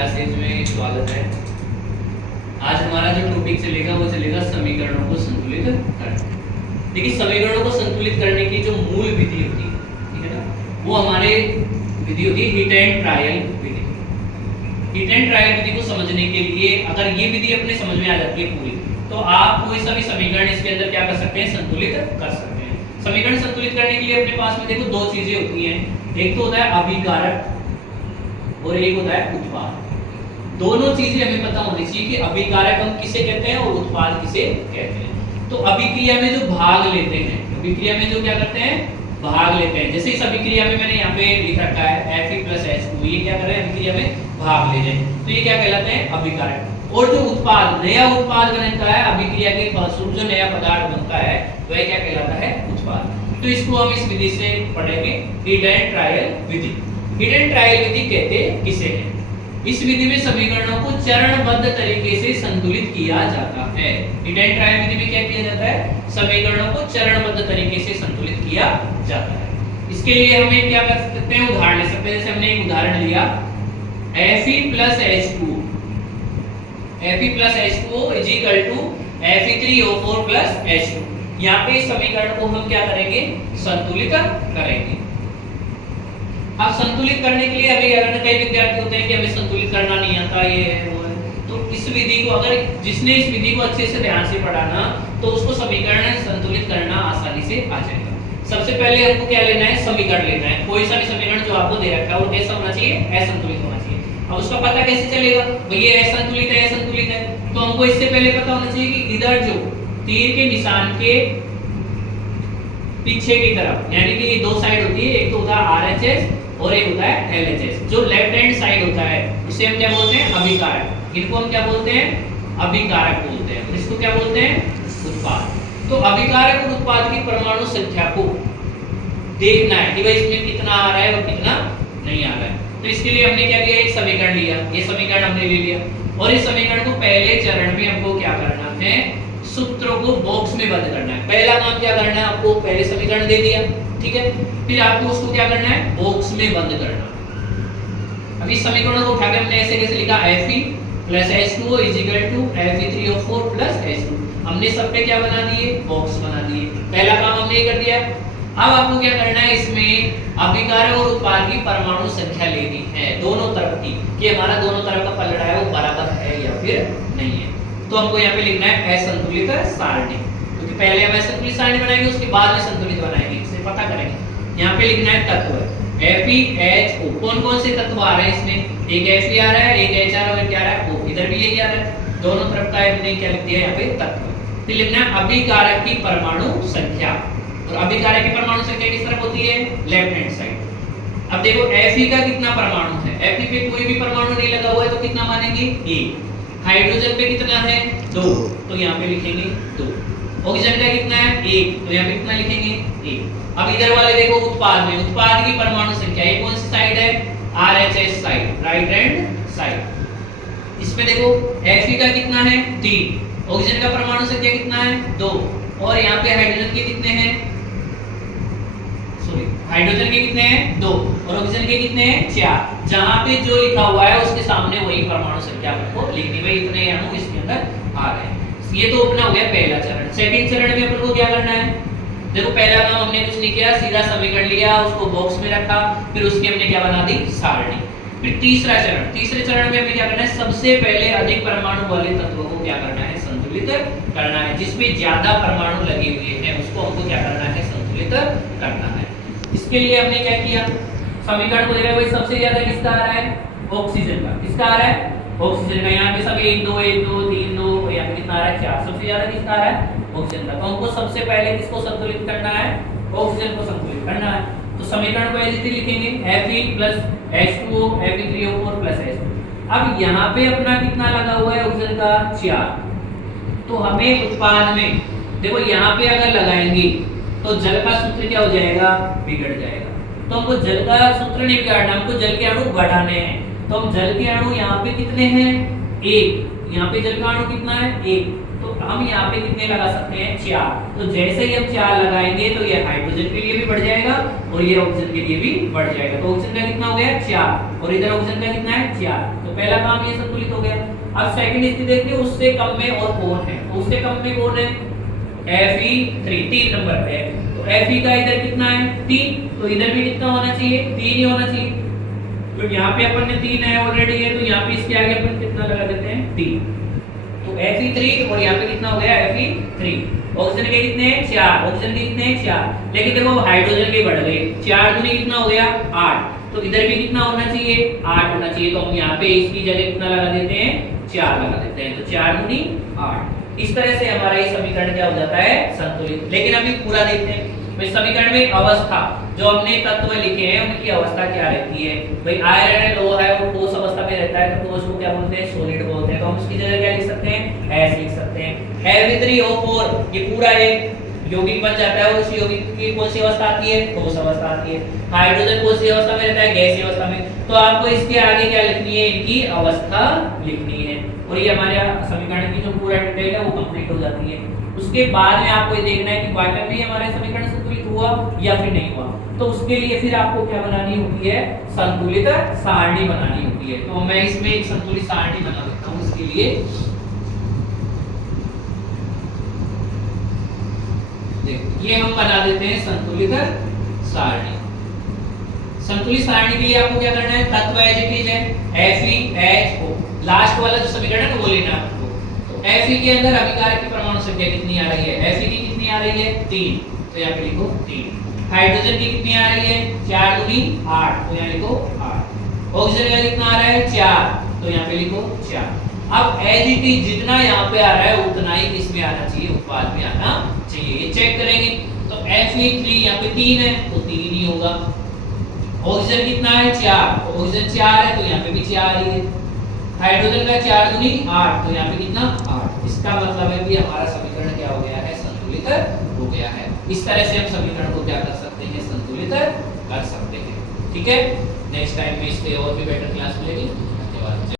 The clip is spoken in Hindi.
क्लासेज में स्वागत है। आज हमारा जो टॉपिक चलेगा वो चलेगा समीकरणों को संतुलित करना। देखिए समीकरणों को संतुलित करने की जो मूल विधि होती है, ठीक है ना, वो हमारे विधि होती है हिट एंड ट्रायल विधि। हिट एंड ट्रायल विधि को समझने के लिए अगर ये विधि अपने समझ में आ जाती है पूरी, तो आप कोई सा भी समीकरण इसके अंदर क्या कर सकते हैं, संतुलित कर सकते हैं। समीकरण संतुलित करने के लिए अपने पास में देखो दो चीजें होती हैं, एक तो होता है अभिकारक और एक होता है उत्पाद। दोनों चीजें हमें पता होनी चाहिए कि अभिकारक हम किसे कहते हैं और उत्पाद किसे कहते हैं। तो अभिक्रिया में जो भाग लेते हैं, अभिक्रिया में जो क्या करते हैं, भाग लेते हैं। जैसे इस अभिक्रिया में मैंने यहाँ पे लिख रखा है Fe+H2, ये क्या कर रहे हैं, अभिक्रिया में भाग ले जाए, तो ये क्या कहलाते हैं, अभिकारक। और जो उत्पाद, नया उत्पाद बनता है अभिक्रिया के फलस्वरूप, जो नया पदार्थ बनता है वह क्या कहलाता है, उत्पाद। तो इसको हम इस विधि से पढ़ेंगे, हिट एंड ट्रायल विधि। हिट एंड ट्रायल विधि कहते किसे हैं? इस विधि में समीकरणों को चरणबद्ध तरीके से संतुलित किया जाता है। हिट एंड ट्रायल विधि में क्या किया जाता है, समीकरणों को चरणबद्ध तरीके से संतुलित किया जाता है। इसके लिए हमें क्या कर सकते हैं, उदाहरण ले सकते हैं। जैसे हमने एक उदाहरण लिया Fe+H2, Fe+H2O = Fe3O4+H2। यहाँ पे इस समीकरण को हम क्या करेंगे, संतुलित करेंगे। अब संतुलित करने के लिए हमें क्या करना, कई विद्यार्थी होते हैं कि हमें संतुलित करना नहीं आता, ये है वो है। तो इस विधि को, अगर जिसने इस विधि को अच्छे से ध्यान से पढ़ा ना, तो उसको समीकरण संतुलित करना आसानी से आ जाएगा। सबसे पहले हमको क्या लेना है, समीकरण लेना है। कोई सा भी समीकरण जो आपको दे रखा है वो कैसा होना चाहिए, असंतुलित होना चाहिए। अब उसका पता कैसे चलेगा, भाई ये असंतुलित है, असंतुलित है, तो हमको इससे पहले पता होना चाहिए कि इधर जो तीर के निशान के पीछे की तरफ, यानी कि दो साइड होती है, एक तो होता है RHS और एक होता है LHS। जो लेफ्ट हैंड साइड होता है उसे हम क्या बोलते हैं, अभिकारक। इनको हम क्या बोलते हैं, अभिकारक बोलते हैं। और इसको क्या बोलते हैं, उत्पाद। तो अभिकारक और उत्पाद की परमाणु संख्या को देखना है कि भाई इसमें कितना आ रहा है और कितना नहीं आ रहा है। तो इसके लिए हमने क्या किया, एक समीकरण लिया, ये समीकरण हमने ले लिया, और इस समीकरण को पहले चरण में हमको क्या करना है, सूत्रों को बॉक्स में बंद करना है। पहला काम क्या करना है, आपको पहले समीकरण दे दिया, ठीक है, फिर आपको उसको क्या करना है, बॉक्स में बंद करना। अब इस समीकरण को उठाकर हमने ऐसे कैसे लिखा, Fe+H2O = Fe3O4+H2। हमने सब पे क्या बना दिए, बॉक्स बना दिए। पहला काम हमने ये कर दिया। अब आपको क्या करना है, इसमें अभिकारक और उत्पाद की परमाणु संख्या लेनी है दोनों तरफ की, कि हमारा दोनों तरफ का पलड़ा है वो बराबर है या फिर नहीं है। तो हमको यहाँ पे लिखना है असंतुलित सारणी, क्योंकि पहले हम असंतुलित सारणी बनाएंगे, उसके बाद में संतुलित बनाएंगे, इसे पता करेंगे। यहाँ पे लिखना है तत्व FeHO। कौन कौन से तत्व आ रहे हैं इसमें, एक Fe आ रहा है, एक H आ रहा है, और क्या आ रहा है, O। इधर भी यही आ रहा है, दोनों तरफ का हमने क्या लिख दिया यहाँ पे, तत्व। फिर लिखना है अभिकारक की परमाणु संख्या, और अभिकारक की परमाणु संख्या किस तरफ होती है, लेफ्ट हैंड साइड। अब देखो Fe का कितना परमाणु है, Fe पे कोई भी परमाणु नहीं लगा हुआ है, तो कितना मानेंगे, 1। हाइड्रोजन पे कितना है, 2, तो यहाँ पे लिखेंगे 2। ऑक्सीजन का कितना है, 1, तो यहाँ पे कितना लिखेंगे, 1। अब इधर वाले देखो उत्पाद में, उत्पाद की परमाणु संख्या, ये कौन सी साइड है, RHS side, right hand side. इसमें देखो Fe का कितना है, 3, ऑक्सीजन का परमाणु संख्या कितना है, 2, और यहाँ पे हाइड्रोजन के कितने हैं, हाइड्रोजन के कितने हैं, 2, और ऑक्सीजन के कितने हैं, 4। जहां पे जो लिखा हुआ है उसके सामने वही परमाणु संख्या आपको लिखनी है, इतने अणु इसके अंदर आ रहे हैं। ये तो अपना हो गया पहला चरण। सेकंड चरण में अपन को क्या करना है, देखो पहला काम हमने कुछ नहीं किया, सीधा समीकरण लिया, उसको बॉक्स में रखा, फिर उसकी हमने क्या बना दी, सारणी। फिर तीसरा चरण, तीसरे चरण में हमें क्या करना है, सबसे पहले अधिक परमाणु वाले तत्वों को क्या करना है, संतुलित करना है। जिसमें ज्यादा परमाणु लगे हुए हैं उसको हमको क्या करना है, संतुलित करना है। इसके लिए हमने क्या किया, समीकरण को देखा, भाई सबसे ज्यादा किसका आ रहा है, ऑक्सीजन का। किसका आ रहा है, ऑक्सीजन का। यहाँ पे सब 1 2 1 2 3 2, यहाँ पे कितना आ रहा है, 4। सबसे ज्यादा किसका आ रहा है, ऑक्सीजन का। तो हमको सबसे पहले किसको संतुलित करना है, ऑक्सीजन को संतुलित करना है। तो समीकरण को ऐसे लिखेंगे Fe+H2O Fe3O4+H2। अब यहाँ पे अपना कितना लगा हुआ है, ऑक्सीजन का 4। तो हमें उत्पाद में देखो यहाँ पे अगर लगाएंगे तो जल का सूत्र क्या हो जाएगा, बिगड़ जाएगा। तो हमको जल का सूत्र नहीं बिगाड़ना, हमको जल के अणु बढ़ाने हैं। तो हम जल के अणु यहाँ पे कितने हैं, 1। यहाँ पे जल का अणु कितना है, 1। तो हम यहाँ पे कितने लगा सकते हैं, 4। तो जैसे ही हम 4 लगाएंगे तो ये हाइड्रोजन के लिए भी बढ़ जाएगा और ये ऑक्सीजन के लिए भी बढ़ जाएगा। तो ऑक्सीजन का कितना हो गया, 4, और इधर ऑक्सीजन का कितना है, 4। तो तो पहला काम ये संतुलित हो गया। अब सेकंड स्थिति देखते हैं, उससे कम में और कौन है। तो उससे कम में कौन है? Fe3 3 नंबर पे है। तो Fe का इधर कितना है? 3, तो इधर भी कितना होना चाहिए? 3 ही होना चाहिए। तो यहाँ पे अपन ने 3 है ऑलरेडी है, तो यहाँ पे इसके आगे अपन कितना लगा देते हैं? 3। तो Fe3 और यहाँ पे कितना हो गया? Fe3। ऑक्सीजन के कितने हैं? 4। ऑक्सीजन के कितने हैं? 4। लेकिन देखो हाइड्रोजन के बढ़ गए, 4 दूनी कितना हो गया? 8। तो इधर भी कितना होना चाहिए? 8 होना चाहिए। तो हम यहाँ पे इसकी जगह कितना लगा देते हैं? 4 लगा देते हैं। तो 4 दूनी 8। इस तरह से हमारा ये समीकरण क्या हो जाता है? संतुलित। लेकिन अभी पूरा देखते हैं। इस समीकरण में अवस्था जो हमने तत्व लिखे हैं उनकी अवस्था क्या रहती है? भाई आयरन है, लोहा है, वो ठोस अवस्था में रहता है, तो ठोस को क्या बोलते हैं? सॉलिड बोलते हैं। तो हम इसकी जगह क्या लिख सकते हैं? S लिख सकते हैं। Fe3O4 ये पूरा एक यौगिक बन जाता है और उस यौगिक की कौन सी अवस्था आती है? ठोस अवस्था आती है। हाइड्रोजन कौन सी अवस्था में रहता है? गैसीय अवस्था में। तो आपको इसके आगे क्या लिखनी है? इनकी अवस्था लिखनी है। और ये हमारे समीकरण की जो पूरा डिटेल है वो कंप्लीट हो जाती है। उसके बाद में आपको ये देखना है कि वाकई में हमारा समीकरण संतुलित हुआ या फिर नहीं हुआ। तो उसके लिए फिर आपको क्या बनानी होती है? संतुलित सारणी बनानी होती है। तो मैं इसमें एक संतुलित सारणी बना देता हूं इसके लिए। देखो ये हम बना देते हैं संतुलित सारणी। संतुलित सारणी के लिए आपको क्या करना है? तत्व एज इट इज है FeHO। लास्ट वाला जो समीकरण है वो लेना है आपको। तो Fe के अंदर अभिकारक की परमाणु संख्या कितनी आ रही है? Fe की कितनी आ रही है? 3। तो यहाँ पे लिखो 3। हाइड्रोजन की कितनी आ रही है? 4 दूनी 8। तो यहाँ लिखो 8। ऑक्सीजन का कितना आ रहा है? 4। तो यहाँ पे लिखो 4। अब एज इट इज जितना यहाँ पे आ रहा है उतना ही किसमें आना चाहिए? उत्पाद में आना चाहिए। ये चेक करेंगे। तो Fe3 यहाँ पे 3 है तो 3 ही होगा। ऑक्सीजन कितना है? 4। ऑक्सीजन 4 है तो यहाँ पे भी 4 ही है। हाइड्रोजन का 4 दूनी 8। तो यहाँ पे कितना? 8। इसका मतलब है कि हमारा समीकरण क्या हो गया है? संतुलित हो गया है। इस तरह से हम समीकरण को क्या कर सकते हैं? संतुलित कर सकते हैं। ठीक है, नेक्स्ट टाइम में इसके और भी बेटर क्लास मिलेगी। धन्यवाद।